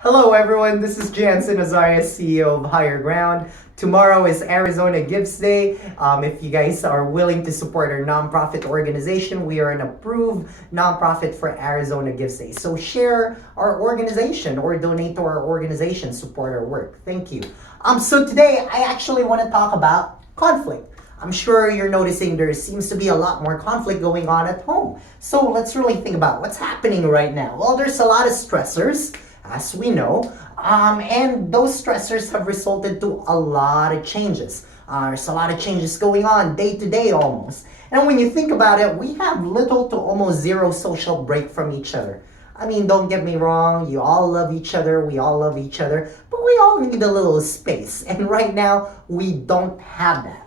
Hello everyone, this is Jansen Azarias, CEO of Higher Ground. Tomorrow is Arizona Gives Day. If you guys are willing to support our nonprofit organization, we are an approved nonprofit for Arizona Gives Day. So share our organization or donate to our organization, support our work. Thank you. So today I actually want to talk about conflict. I'm sure you're noticing there seems to be a lot more conflict going on at home. So let's really think about what's happening right now. Well, there's a lot of stressors, as we know, and those stressors have resulted to a lot of changes. There's a lot of changes going on day to day almost. And when you think about it, we have little to almost zero social break from each other. I mean, don't get me wrong, you all love each other, we all love each other, but we all need a little space. And right now, we don't have that.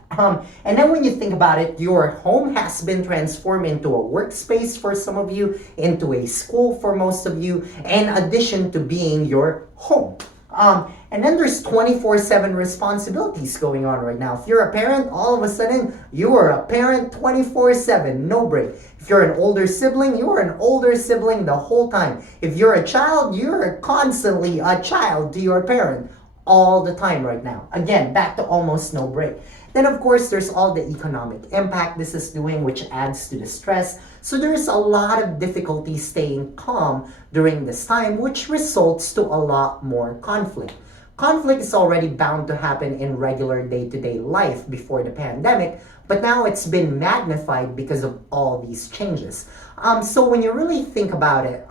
And then when you think about it, your home has been transformed into a workspace for some of you, into a school for most of you, in addition to being your home. And then there's 24/7 responsibilities going on right now. If you're a parent, all of a sudden, you are a parent 24/7, no break. If you're an older sibling, you're an older sibling the whole time. If you're a child, you're constantly a child to your parent all the time right now. Again, back to almost no break. Then of course, there's all the economic impact this is doing, which adds to the stress. So there's a lot of difficulty staying calm during this time, which results to a lot more conflict. Conflict is already bound to happen in regular day-to-day life before the pandemic, but now it's been magnified because of all these changes. So when you really think about it,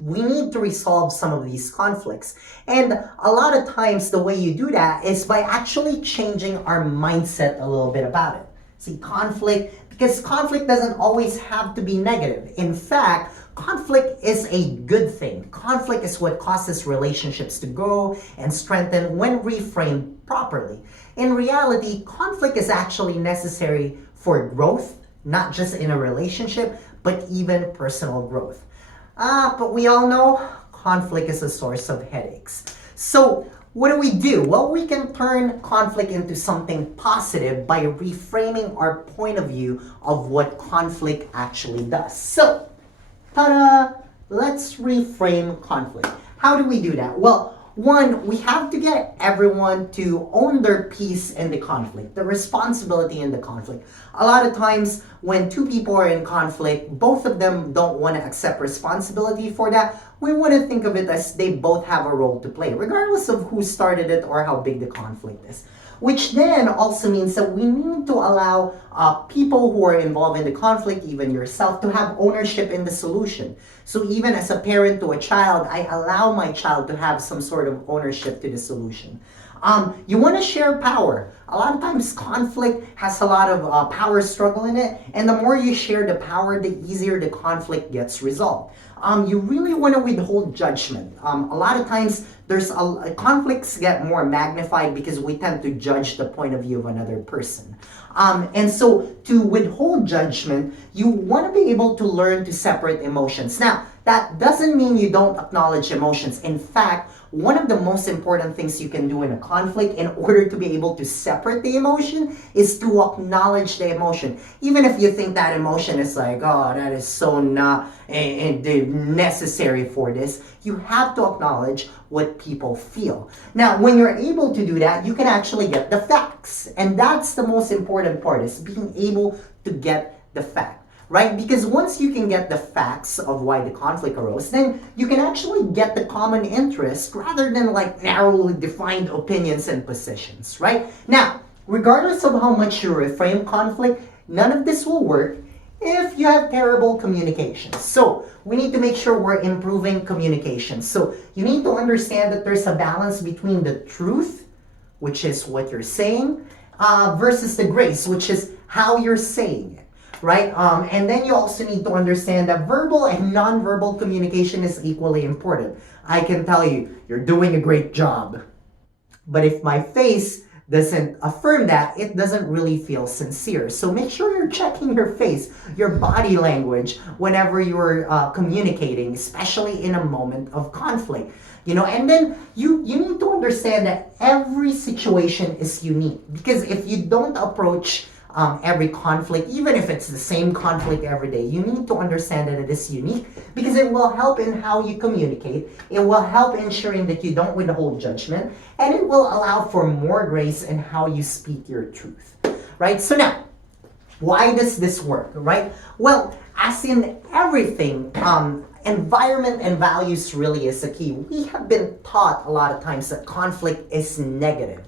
we need to resolve some of these conflicts. And a lot of times the way you do that is by actually changing our mindset a little bit about it. See, because conflict doesn't always have to be negative. In fact, conflict is a good thing. Conflict is what causes relationships to grow and strengthen when reframed properly. In reality, conflict is actually necessary for growth, not just in a relationship, but even personal growth. But we all know conflict is a source of headaches. So what do? Well, we can turn conflict into something positive by reframing our point of view of what conflict actually does. So, ta-da! Let's reframe conflict. How do we do that? Well, one, we have to get everyone to own their piece in the conflict, the responsibility in the conflict. A lot of times when two people are in conflict, both of them don't want to accept responsibility for that. We want to think of it as they both have a role to play, regardless of who started it or how big the conflict is. Which then also means that we need to allow people who are involved in the conflict, even yourself, to have ownership in the solution. So even as a parent to a child, I allow my child to have some sort of ownership to the solution. You want to share power. A lot of times conflict has a lot of power struggle in it, and the more you share the power, the easier the conflict gets resolved. You really want to withhold judgment. A lot of times conflicts get more magnified because we tend to judge the point of view of another person. And so to withhold judgment, you want to be able to learn to separate emotions. Now, that doesn't mean you don't acknowledge emotions. In fact, one of the most important things you can do in a conflict in order to be able to separate the emotion is to acknowledge the emotion. Even if you think that emotion is like, oh, that is so not necessary for this, you have to acknowledge what people feel. Now, when you're able to do that, you can actually get the facts. And that's the most important part, is being able to get the fact. Right? Because once you can get the facts of why the conflict arose, then you can actually get the common interest rather than like narrowly defined opinions and positions, right? Now, regardless of how much you reframe conflict, none of this will work if you have terrible communication. So we need to make sure we're improving communication. So you need to understand that there's a balance between the truth, which is what you're saying, versus the grace, which is how you're saying it. Right? And then you also need to understand that verbal and non-verbal communication is equally important. I can tell you, you're doing a great job. But if my face doesn't affirm that, it doesn't really feel sincere. So make sure you're checking your face, your body language, whenever you're communicating, especially in a moment of conflict. And then you need to understand that every situation is unique. Because if you don't approach every conflict, even if it's the same conflict every day. You need to understand that it is unique because it will help in how you communicate. It will help ensuring that you don't withhold judgment, and it will allow for more grace in how you speak your truth, right? So now, why does this work, right? Well, as in everything, environment and values really is the key. We have been taught a lot of times that conflict is negative.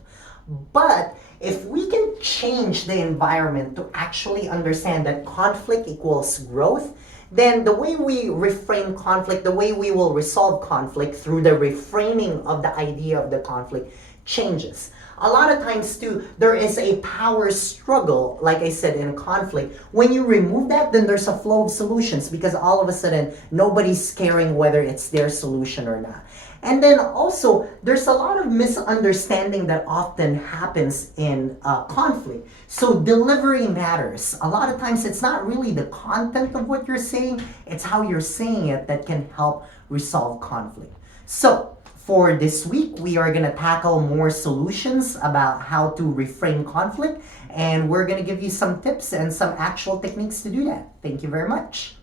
But if we can change the environment to actually understand that conflict equals growth, then the way we reframe conflict, the way we will resolve conflict through the reframing of the idea of the conflict changes. A lot of times too, there is a power struggle, like I said, in conflict. When you remove that, then there's a flow of solutions because all of a sudden, nobody's caring whether it's their solution or not. And then also, there's a lot of misunderstanding that often happens in conflict. So delivery matters. A lot of times, it's not really the content of what you're saying, it's how you're saying it that can help resolve conflict. So, for this week, we are going to tackle more solutions about how to reframe conflict, and we're going to give you some tips and some actual techniques to do that. Thank you very much.